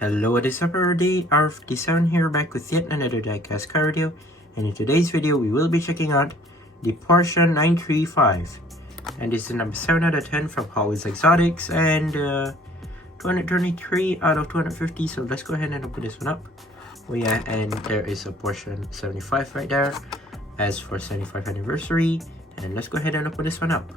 Hello, it is everybody, Arf57 here, back with yet another Diecast car review, and in today's video we will be checking out the Porsche 935, and this is number 7 out of 10 from Hotwheels Exotics, and 223 out of 250, so let's go ahead and open this one up. Oh yeah, and there is a Porsche 75 right there, as for 75th anniversary, and let's go ahead and open this one up.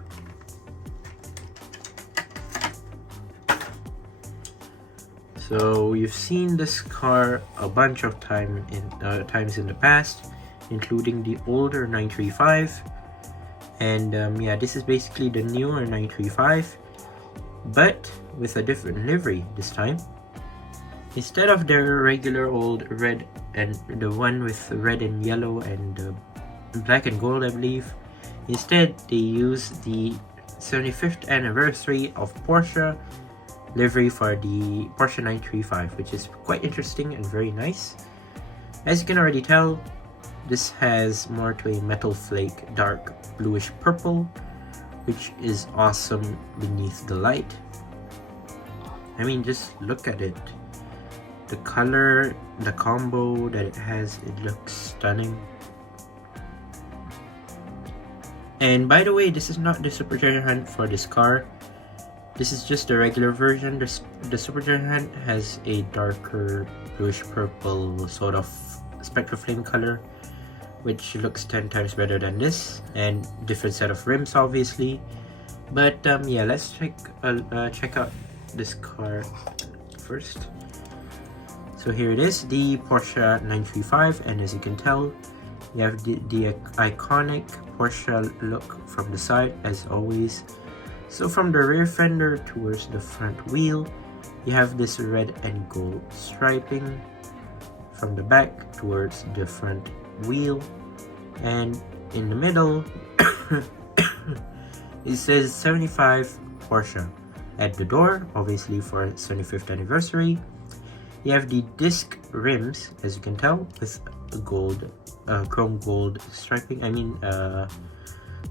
So you've seen this car a bunch of times in the past, including the older 935, and yeah, this is basically the newer 935, but with a different livery this time. Instead of their regular old red and the one with red and yellow and black and gold, I believe, instead they use the 75th anniversary of Porsche livery for the Porsche 935, which is quite interesting and very nice. As you can already tell, this has more to a metal flake dark bluish purple, which is awesome beneath the light. I mean, just look at it. The color, the combo that it has, it looks stunning. And by the way, this is not the supercharger hunt for this car. This is just the regular version. The supercharger hunt has a darker bluish purple sort of spectral flame color, which looks 10 times better than this, and different set of rims obviously. But yeah, let's check out this car first. So here it is, the Porsche 935, and as you can tell, you have the iconic Porsche look from the side as always. So from the rear fender towards the front wheel, you have this red and gold striping. From the back towards the front wheel, and in the middle it says 75 Porsche. At the door, obviously for 75th anniversary, you have the disc rims, as you can tell, with a gold, chrome gold striping. I mean,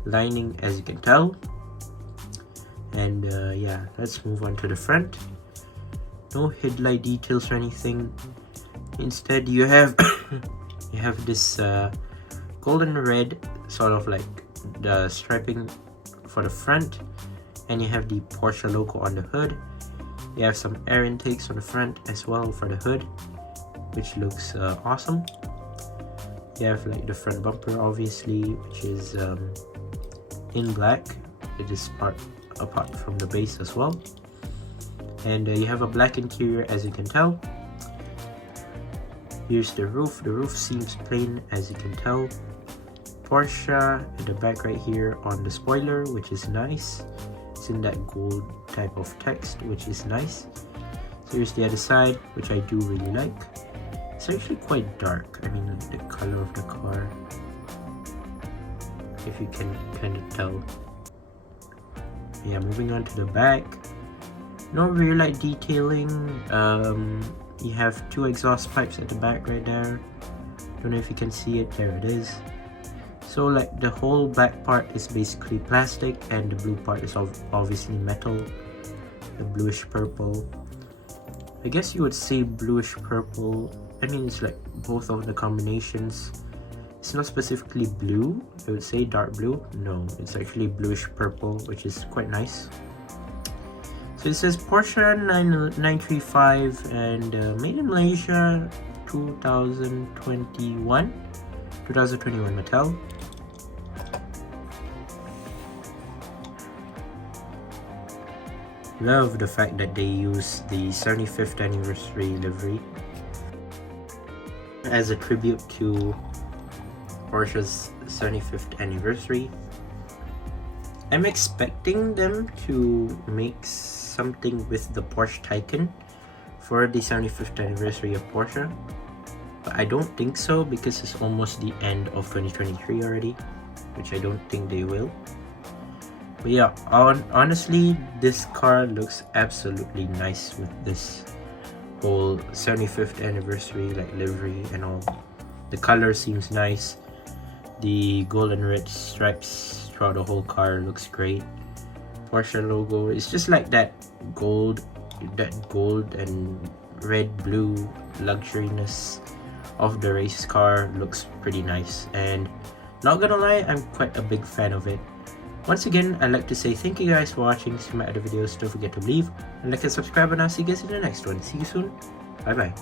lining, as you can tell. And yeah, let's move on to the front. No headlight details or anything. Instead, you have you have this golden red sort of like the striping for the front, and you have the Porsche logo on the hood. You have some air intakes on the front as well for the hood, which looks awesome. You have like the front bumper obviously, which is in black. It is apart from the base as well, and you have a black interior, as you can tell. Here's the roof. The roof seems plain, as you can tell. Porsche at the back right here on the spoiler, which is nice. It's in that gold type of text, which is nice. So here's the other side, which I do really like. It's actually quite dark. I mean, the color of the car, if you can kind of tell. Yeah, moving on to the back. No rear light detailing. You have two exhaust pipes at the back right there. Don't know if you can see it. There it is. So like the whole back part is basically plastic, and the blue part is obviously metal. The bluish purple. I guess you would say bluish purple. I mean, it's like both of the combinations. It's not specifically blue. I would say dark blue. No, it's actually bluish purple, which is quite nice. So it says Porsche 935 and made in Malaysia 2021 Mattel. Love the fact that they use the 75th anniversary livery as a tribute to Porsche's 75th anniversary. I'm expecting them to make something with the Porsche Taycan for the 75th anniversary of Porsche, but I don't think so, because it's almost the end of 2023 already, which I don't think they will. But yeah, honestly, this car looks absolutely nice with this whole 75th anniversary like livery and all. The color seems nice. The gold and red stripes throughout the whole car looks great. Porsche logo, it's just like that gold and red-blue luxuriness of the race car looks pretty nice, and not gonna lie, I'm quite a big fan of it. Once again, I'd like to say thank you guys for watching. See my other videos. Don't forget to leave and like and subscribe, and I'll see you guys in the next one. See you soon. Bye bye.